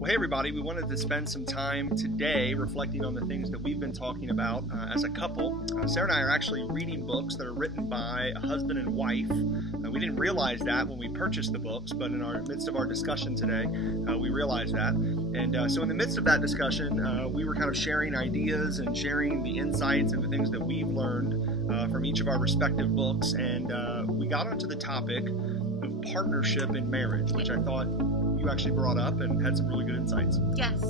Well, hey everybody, we wanted to spend some time today reflecting on the things that we've been talking about as a couple. Sarah and I are actually reading books that are written by a husband and wife. We didn't realize that when we purchased the books, but in our midst of our discussion today, we realized that. And so in the midst of that discussion, we were kind of sharing ideas and sharing the insights and the things that we've learned from each of our respective books. And we got onto the topic of partnership in marriage, which I thought you actually brought up and had some really good insights. Yes.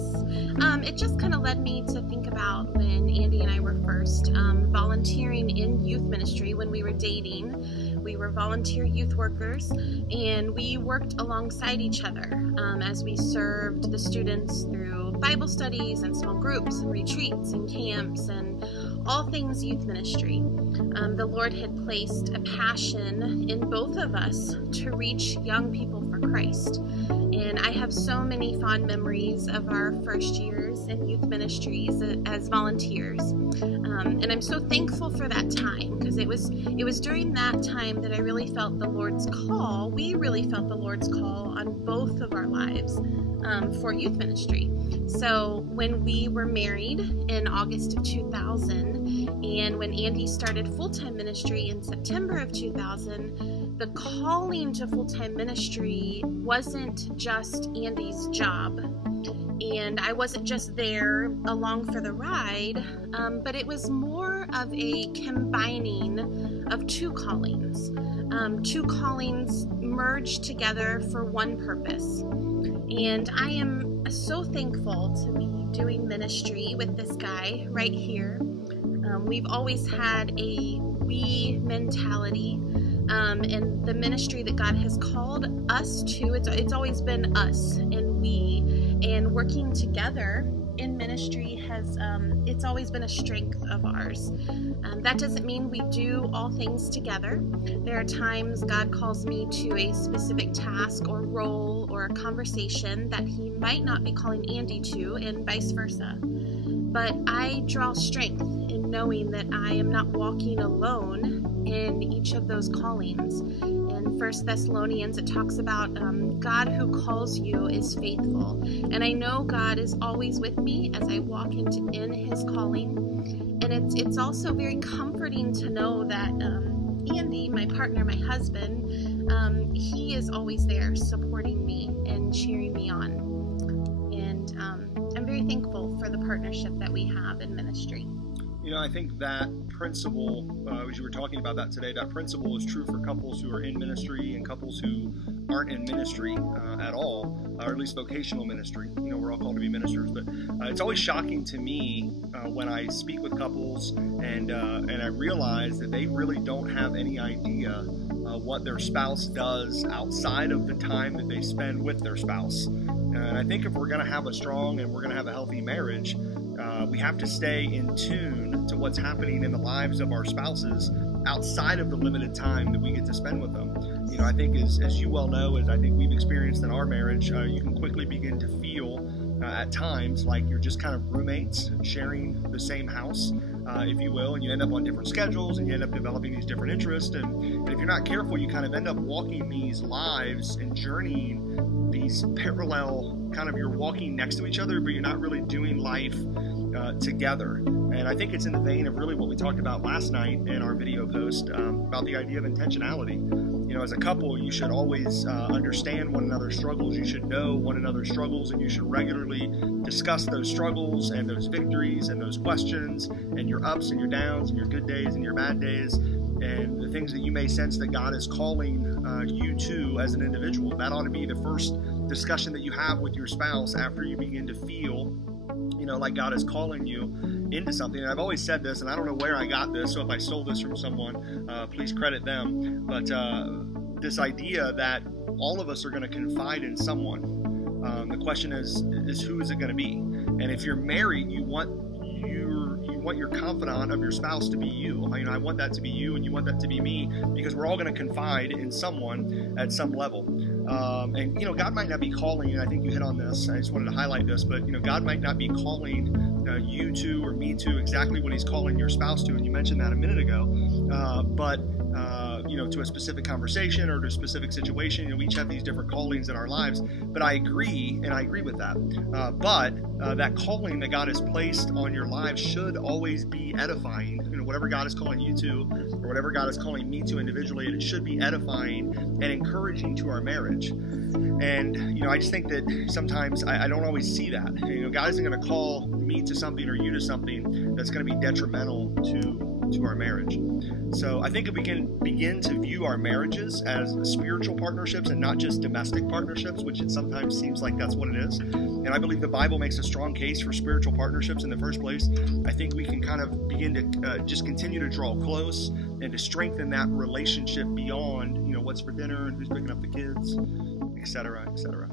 It just kind of led me to think about when Andy and I were first volunteering in youth ministry when we were dating. We were volunteer youth workers, and we worked alongside each other as we served the students through Bible studies and small groups and retreats and camps and all things youth ministry. The Lord had placed a passion in both of us to reach young people for Christ. And I have so many fond memories of our first years in youth ministries as volunteers. And I'm so thankful for that time, because it was during that time that I really felt the Lord's call. We really felt the Lord's call on both of our lives for youth ministry. So when we were married in August of 2000, and when Andy started full-time ministry in September of 2000, the calling to full-time ministry wasn't just Andy's job, and I wasn't just there along for the ride, but it was more of a combining of two callings merged together for one purpose. And I am so thankful to be doing ministry with this guy right here. We've always had a we mentality. And the ministry that God has called us to, it's always been us and we, and working together in ministry has, it's always been a strength of ours. That doesn't mean we do all things together. There are times God calls me to a specific task or role or a conversation that He might not be calling Andy to, and vice versa. But I draw strength in knowing that I am not walking alone in each of those callings. In 1 Thessalonians, it talks about God who calls you is faithful. And I know God is always with me as I walk in His calling. And it's also very comforting to know that Andy, my partner, my husband, he is always there supporting me and cheering me on. And I'm very thankful for the partnership that we have in ministry. You know, I think that principle, as you were talking about that today, that principle is true for couples who are in ministry and couples who aren't in ministry at all, or at least vocational ministry. You know, we're all called to be ministers, but it's always shocking to me when I speak with couples and I realize that they really don't have any idea what their spouse does outside of the time that they spend with their spouse. And I think if we're going to have a strong and we're going to have a healthy marriage, we have to stay in tune to what's happening in the lives of our spouses outside of the limited time that we get to spend with them. You know, I think as you well know, as I think we've experienced in our marriage, you can quickly begin to feel at times like you're just kind of roommates sharing the same house, if you will, and you end up on different schedules and you end up developing these different interests. And if you're not careful, you kind of end up walking these lives and journeying these parallel kind of, you're walking next to each other, but you're not really doing life together. And I think it's in the vein of really what we talked about last night in our video post about the idea of intentionality. You know, as a couple, you should always understand one another's struggles. You should know one another's struggles, and you should regularly discuss those struggles and those victories and those questions and your ups and your downs and your good days and your bad days and the things that you may sense that God is calling you to as an individual. That ought to be the first discussion that you have with your spouse after you begin to feel, you know, like God is calling you into something. And I've always said this, and I don't know where I got this, so if I stole this from someone, please credit them. But this idea that all of us are going to confide in someone. The question is who is it going to be? And if you're married, you want your confidant of your spouse to be you. I mean, I want that to be you, and you want that to be me, because we're all going to confide in someone at some level. And, you know, God might not be calling, and I think you hit on this, I just wanted to highlight this, but, you know, God might not be calling you to or me to exactly what He's calling your spouse to, and you mentioned that a minute ago. But to a specific conversation or to a specific situation. We each have these different callings in our lives, but I agree with that. But that calling that God has placed on your lives should always be edifying. Whatever God is calling you to, or whatever God is calling me to individually, it should be edifying and encouraging to our marriage. And, I just think that sometimes I don't always see that. God isn't going to call me to something or you to something that's going to be detrimental to our marriage. So I think if we can begin to view our marriages as spiritual partnerships and not just domestic partnerships, which it sometimes seems like that's what it is, and I believe the Bible makes a strong case for spiritual partnerships in the first place, I think we can kind of begin to just continue to draw close and to strengthen that relationship beyond, what's for dinner and who's picking up the kids, etc., etc.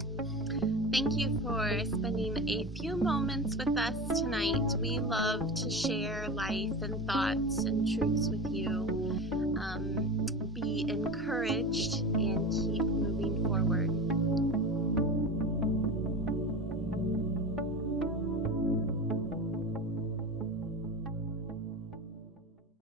Thank you for spending a few moments with us tonight. We love to share life and thoughts and truths with you. Be encouraged and keep